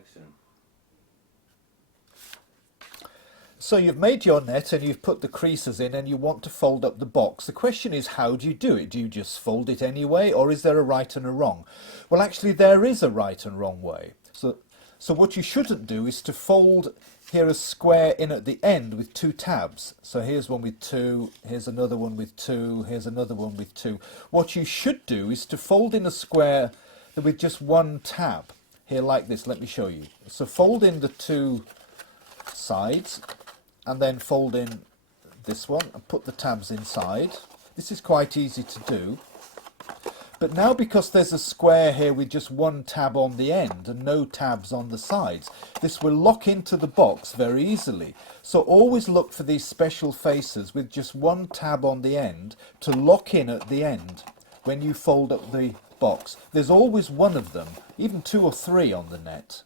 section. So you've made your net and you've put the creases in and you want to fold up the box. The question is, how do you do it? Do you just fold it anyway, or is there a right and a wrong? Well, actually there is a right and wrong way. So what you shouldn't do is to fold here a square in at the end with two tabs. So here's one with two, here's another one with two, here's another one with two. What you should do is to fold in a square with just one tab. Here like this, let me show you. So fold in the two sides and then fold in this one and put the tabs inside. This is quite easy to do. But now, because there's a square here with just one tab on the end and no tabs on the sides, this will lock into the box very easily. So always look for these special faces with just one tab on the end to lock in at the end when you fold up the box. There's always one of them, even two or three on the net.